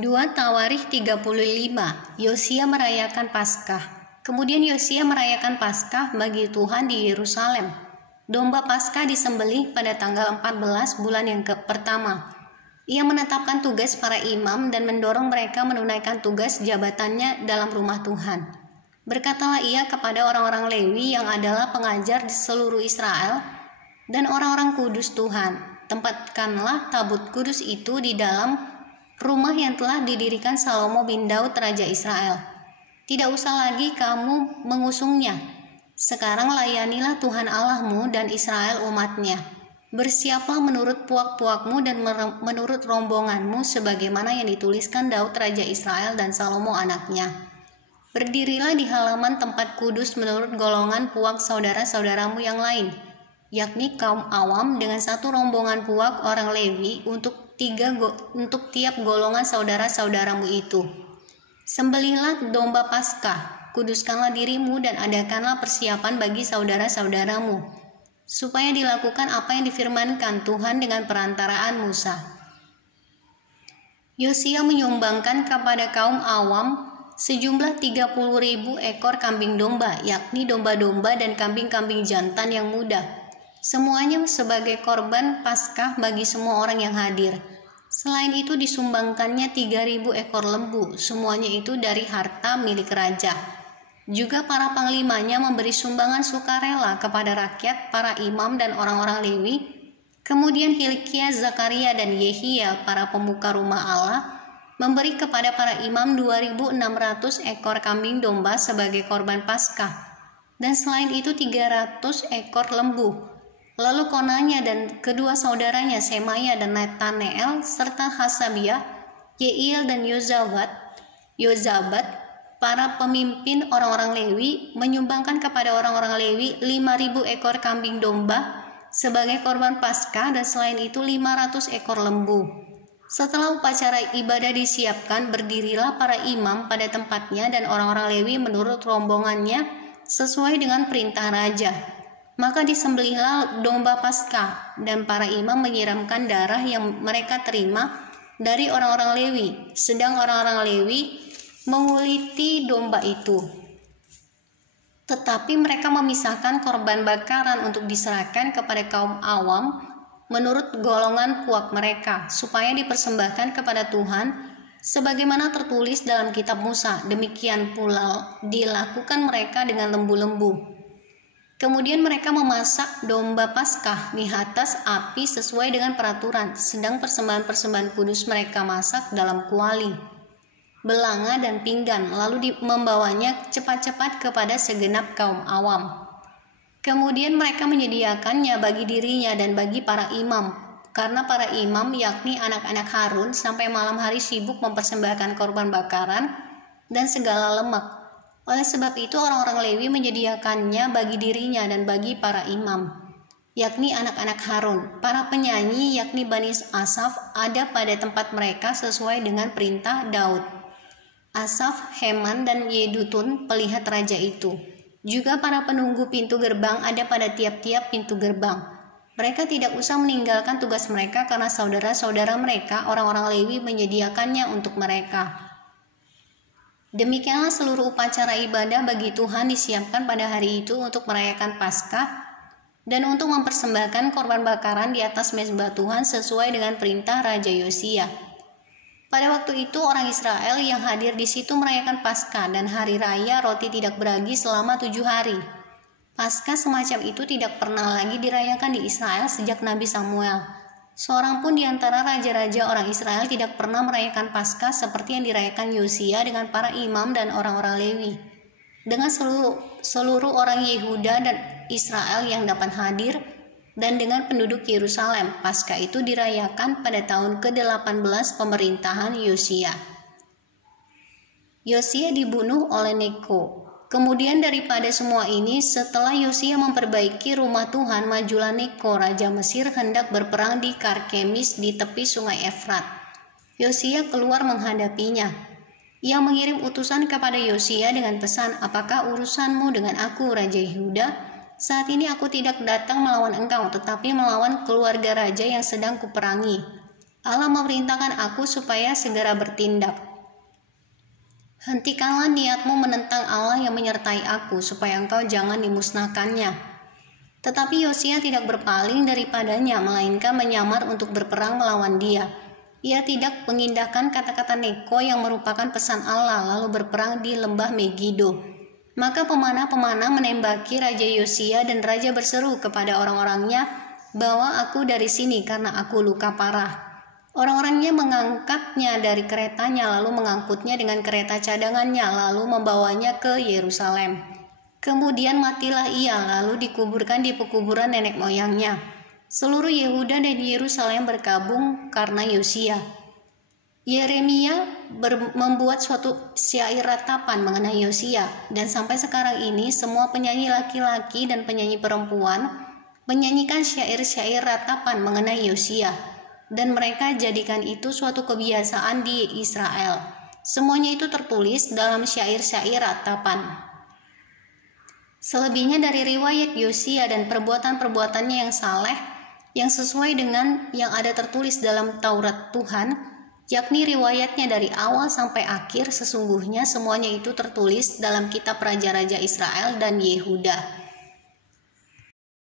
2 Tawarikh 35. Yosia merayakan Paskah. Kemudian Yosia merayakan Paskah bagi Tuhan di Yerusalem. Domba Paskah disembelih pada tanggal 14 bulan yang pertama. Ia menetapkan tugas para imam dan mendorong mereka menunaikan tugas jabatannya dalam rumah Tuhan. Berkatalah ia kepada orang-orang Lewi yang adalah pengajar di seluruh Israel dan orang-orang kudus Tuhan, tempatkanlah tabut kudus itu di dalam rumah yang telah didirikan Salomo bin Daud Raja Israel. Tidak usah lagi kamu mengusungnya. Sekarang layanilah Tuhan Allahmu dan Israel umatnya. Bersiaplah menurut puak-puakmu dan menurut rombonganmu sebagaimana yang dituliskan Daud Raja Israel dan Salomo anaknya. Berdirilah di halaman tempat kudus menurut golongan puak saudara-saudaramu yang lain, yakni kaum awam dengan satu rombongan puak orang Lewi untuk tiap golongan saudara-saudaramu itu. Sembelihlah domba Paskah, kuduskanlah dirimu dan adakanlah persiapan bagi saudara-saudaramu, supaya dilakukan apa yang difirmankan Tuhan dengan perantaraan Musa. Yosia menyumbangkan kepada kaum awam sejumlah 30.000 ekor kambing domba, yakni domba-domba dan kambing-kambing jantan yang muda. Semuanya sebagai korban Paskah bagi semua orang yang hadir. Selain itu disumbangkannya 3.000 ekor lembu, semuanya itu dari harta milik raja. Juga para panglimanya memberi sumbangan sukarela kepada rakyat, para imam dan orang-orang Lewi. Kemudian Hilkiah, Zakaria dan Yehia, para pemuka rumah Allah, memberi kepada para imam 2.600 ekor kambing domba sebagai korban Paskah, dan selain itu 300 ekor lembu. Lalu Konanya dan kedua saudaranya Semaya dan Netaneel serta Hasabiah, Yeiel dan Yozabat, para pemimpin orang-orang Lewi, menyumbangkan kepada orang-orang Lewi 5.000 ekor kambing domba sebagai korban Paskah dan selain itu 500 ekor lembu. Setelah upacara ibadah disiapkan, berdirilah para imam pada tempatnya dan orang-orang Lewi menurut rombongannya sesuai dengan perintah raja. Maka disembelihlah domba Paskah dan para imam menyiramkan darah yang mereka terima dari orang-orang Lewi, sedang orang-orang Lewi menguliti domba itu. Tetapi mereka memisahkan korban bakaran untuk diserahkan kepada kaum awam menurut golongan puak mereka, supaya dipersembahkan kepada Tuhan sebagaimana tertulis dalam kitab Musa. Demikian pula dilakukan mereka dengan lembu-lembu. Kemudian mereka memasak domba Paskah di atas api sesuai dengan peraturan, sedang persembahan-persembahan kudus mereka masak dalam kuali, belanga dan pinggan, lalu membawanya cepat-cepat kepada segenap kaum awam. Kemudian mereka menyediakannya bagi dirinya dan bagi para imam, karena para imam yakni anak-anak Harun sampai malam hari sibuk mempersembahkan korban bakaran dan segala lemak. Oleh sebab itu orang-orang Lewi menyediakannya bagi dirinya dan bagi para imam, yakni anak-anak Harun. Para penyanyi yakni Bani Asaf ada pada tempat mereka sesuai dengan perintah Daud. Asaf, Heman dan Yedutun pelihat raja itu. Juga para penunggu pintu gerbang ada pada tiap-tiap pintu gerbang. Mereka tidak usah meninggalkan tugas mereka karena saudara-saudara mereka orang-orang Lewi menyediakannya untuk mereka. Demikianlah seluruh upacara ibadah bagi Tuhan disiapkan pada hari itu untuk merayakan Paskah dan untuk mempersembahkan korban bakaran di atas mezbah Tuhan sesuai dengan perintah Raja Yosia. Pada waktu itu orang Israel yang hadir di situ merayakan Paskah dan hari raya roti tidak beragi selama 7 hari. Paskah semacam itu tidak pernah lagi dirayakan di Israel sejak Nabi Samuel. Seorang pun di antara raja-raja orang Israel tidak pernah merayakan Paskah seperti yang dirayakan Yosia dengan para imam dan orang-orang Lewi. Dengan seluruh orang Yehuda dan Israel yang dapat hadir, dan dengan penduduk Yerusalem, Paskah itu dirayakan pada tahun ke-18 pemerintahan Yosia. Yosia dibunuh oleh Neko. Kemudian daripada semua ini, setelah Yosia memperbaiki rumah Tuhan, majulah Neko, raja Mesir, hendak berperang di Karkemis di tepi sungai Efrat. Yosia keluar menghadapinya. Ia mengirim utusan kepada Yosia dengan pesan, "Apakah urusanmu dengan aku, Raja Yehuda? Saat ini aku tidak datang melawan engkau, tetapi melawan keluarga raja yang sedang kuperangi." Allah memerintahkan aku supaya segera bertindak. Hentikanlah niatmu menentang Allah yang menyertai aku, supaya engkau jangan dimusnahkannya. Tetapi Yosia tidak berpaling daripadanya, melainkan menyamar untuk berperang melawan dia. Ia tidak mengindahkan kata-kata Neko yang merupakan pesan Allah, lalu berperang di lembah Megido. Maka pemanah-pemanah menembaki Raja Yosia, dan Raja berseru kepada orang-orangnya, "Bawa aku dari sini karena aku luka parah." Orang-orangnya mengangkatnya dari keretanya, lalu mengangkutnya dengan kereta cadangannya, lalu membawanya ke Yerusalem. Kemudian matilah ia, lalu dikuburkan di pekuburan nenek moyangnya. Seluruh Yehuda dan Yerusalem berkabung karena Yosia. Yeremia membuat suatu syair ratapan mengenai Yosia, dan sampai sekarang ini semua penyanyi laki-laki dan penyanyi perempuan menyanyikan syair-syair ratapan mengenai Yosia, dan mereka jadikan itu suatu kebiasaan di Israel. Semuanya itu tertulis dalam syair-syair ratapan. Selebihnya dari riwayat Yosia dan perbuatan-perbuatannya yang saleh, yang sesuai dengan yang ada tertulis dalam Taurat Tuhan, yakni riwayatnya dari awal sampai akhir, sesungguhnya semuanya itu tertulis dalam kitab Raja-Raja Israel dan Yehuda.